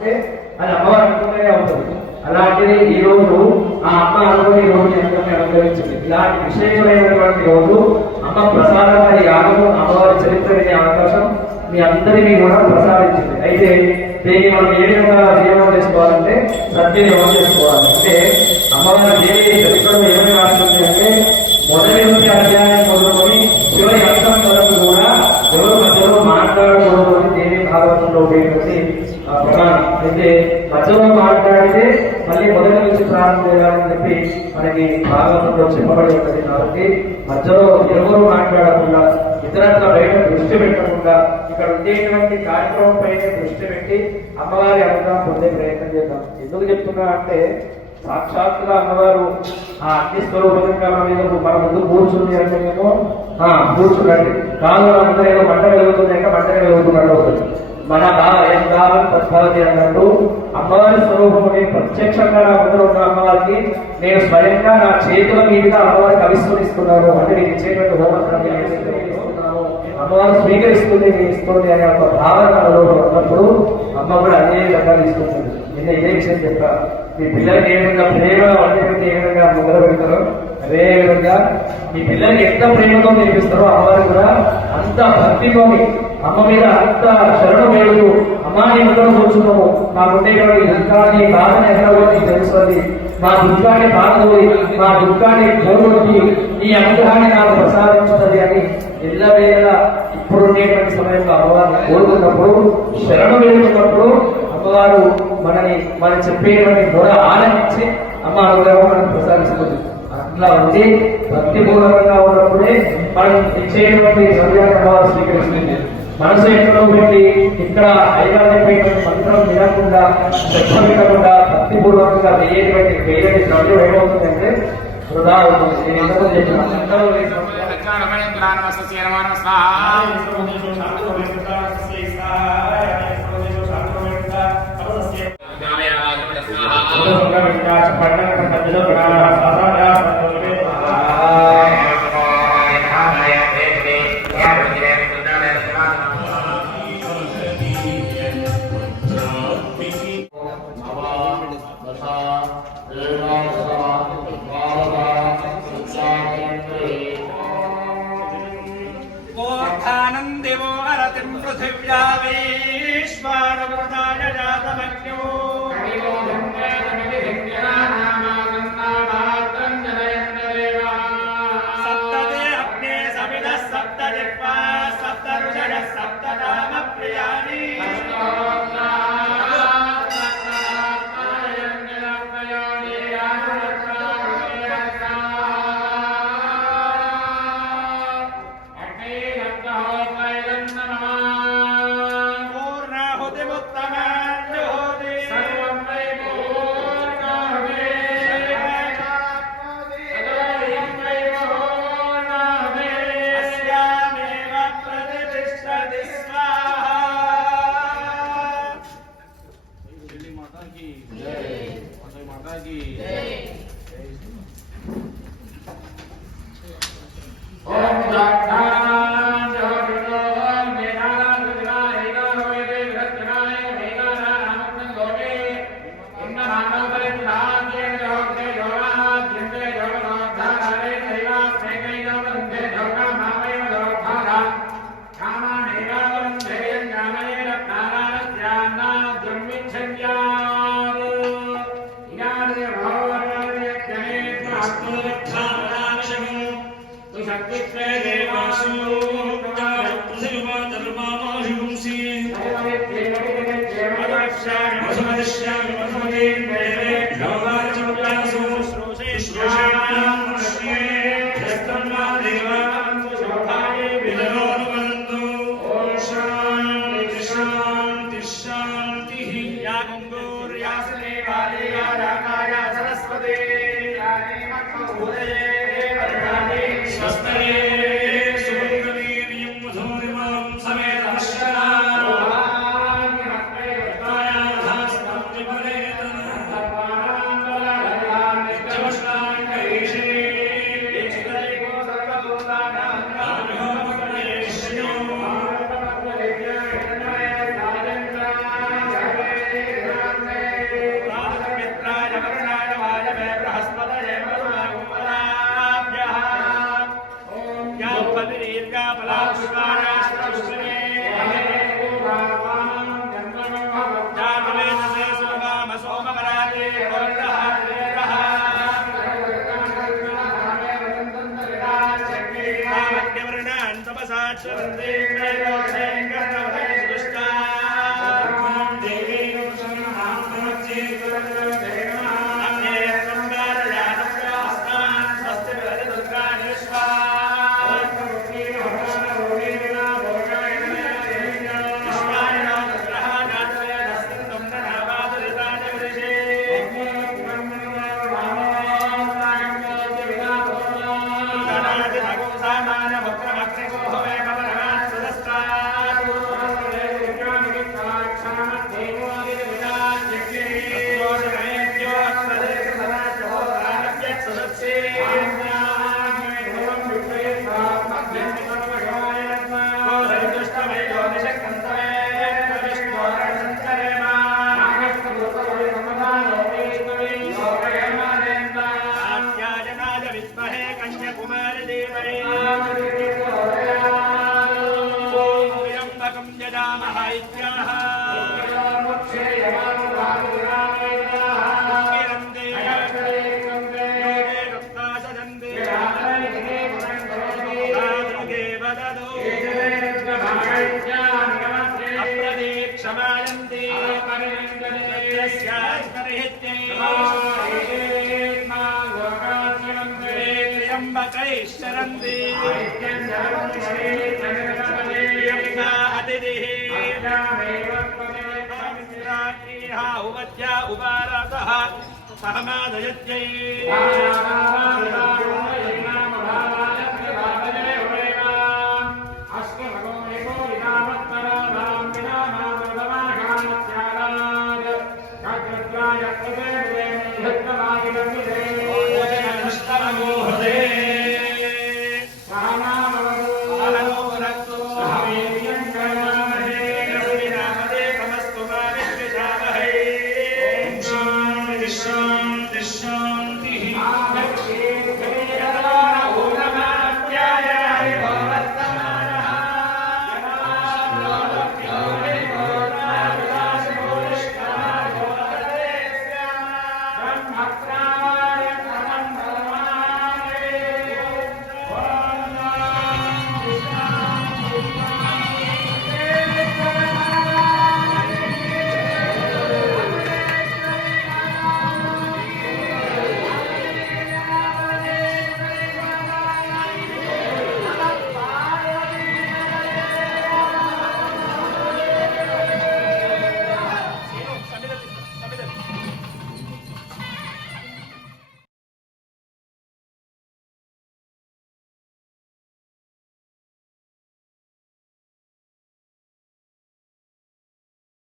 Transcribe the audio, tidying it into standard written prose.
అది అమ్మవారు అనుకుంటూనే అవుతుంది. అలాంటిది ఈ రోజు ఆ అమ్మ అనుకుని ఈ రోజు ఎంతనే అనుభవించింది. ఇలాంటి విశేషమైనటువంటి రోజు అమ్మ ప్రసాదంగా ఈ యాగము అమ్మవారి చరిత్ర వినే అవకాశం మీ అందరికీ కూడా ప్రసాదించింది. అయితే దీన్ని మనం ఏ విధంగా వినియోగం చేసుకోవాలంటే సద్వినియోగం చేసుకోవాలి. అంటే అమ్మవారి దేవి చరిత్రలో ఏమని రాస్తుంది అంటే మొదటి నుంచి అధ్యాయం మొదలుకొని చివరి అర్థం వరకు కూడా ఎవరు మధ్యలో మాట్లాడకూడదు అని దేవి భాగవతంలో ఉండేటువంటి ప్రధానం. అయితే మధ్యలో మాట్లాడితే మళ్ళీ మొదటి నుంచి ప్రారంభం చేయాలని చెప్పి మనకి భాగవతంలో చెప్పబడి ఉంటుంది. కాబట్టి మధ్యలో ఎవరు మాట్లాడకుండా ఇతరత్ర బయట దృష్టి పెట్టకుండా ఇక్కడ ఉండేటువంటి కార్యక్రమం పైన దృష్టి పెట్టి అమ్మవారి అనుగ్రహం పొందే ప్రయత్నం చేద్దాం. ఎందుకు చెప్తున్నా అంటే సాక్షాత్తుగా అమ్మవారు ఆ అగ్ని స్వరూపంగా మన ముందు కూర్చుంది అంటే మేము కూర్చున్నట్టు కాదు. అందరూ ఏదో మంట వెలుగుతున్నాక మంట వెలుగుతున్నట్టు అవుతుంది. మన భావం తద్భవతి అన్నట్టు అమ్మవారి స్వరూపముని ప్రత్యక్షంగా నా ముందు ఉన్న అమ్మవారికి నేను స్వయంగా నా చేతుల మీదుగా అమ్మవారికి అవిస్మరిస్తున్నాను. అంటే నేను ఇచ్చేటువంటి హోమక్రమం ఇస్తున్నాను, అమ్మవారు స్వీకరిస్తుంది, నేను ఇస్తుంది అనే ఒక భావనలో ఉన్నప్పుడు అమ్మ కూడా అదే విధంగా తీసుకుంటుంది. నిన్న ఇదే విషయం చెప్పా, మీ పిల్లలకి ఏ విధంగా ప్రేమ వంటి ఏ విధంగా మొదలు పెడతారో అదే విధంగా మీ పిల్లలకి ఎంత ప్రేమతో నేర్పిస్తారో అమ్మవారు కూడా అంత భక్తితోని అమ్మ మీద అంత శరణు వేడు. అమ్మా నీ ముందర కూర్చున్నాము, మాకుండే దుఃఖాన్ని బాధను ఎక్కడో నీకు తెలుస్తుంది, మా దుఃఖాన్ని బాధపోయి మా దుఃఖాన్ని కోరుకొట్టి నీ అనుగ్రహాన్ని నాకు ప్రసాదించుతుంది అని ఎల్లవేళ ఇప్పుడుండేటువంటి సమయంలో అమ్మవారిని కోరుకున్నప్పుడు శరణు వేడుకున్నప్పుడు అమ్మవారు మనం చెప్పేటువంటి మొర ఆనందించి అమ్మ అనుగ్రహం మనకు ప్రసాదిస్తుంది. అట్లా ఉంది భక్తిపూర్వకంగా ఉన్నప్పుడే మనం ఇచ్చేటువంటి సమయాన్ని అమ్మవారు స్వీకరిస్తుంది. మనసు ఎక్కడో పెట్టి ఇక్కడ ఐదారు చెప్పేటువంటి మంత్రం వినకుండా శక్తి వినకుండా భక్తిపూర్వకంగా వేయటువంటి ద్రవ్యం ఏమవుతుందంటే వృధా అవుతుంది. నేను ఎంతకు చెప్పిన ఆనందేవో అరతిం పృథివ్యా వైశ్వానవృతాయ జాతమగ్న్యో సప్తదే అగ్నే సవిదః సప్త జిహ్వా సప్త ఋషయః సప్త కామ ప్రియాణి उपारतः सहमादयत्यै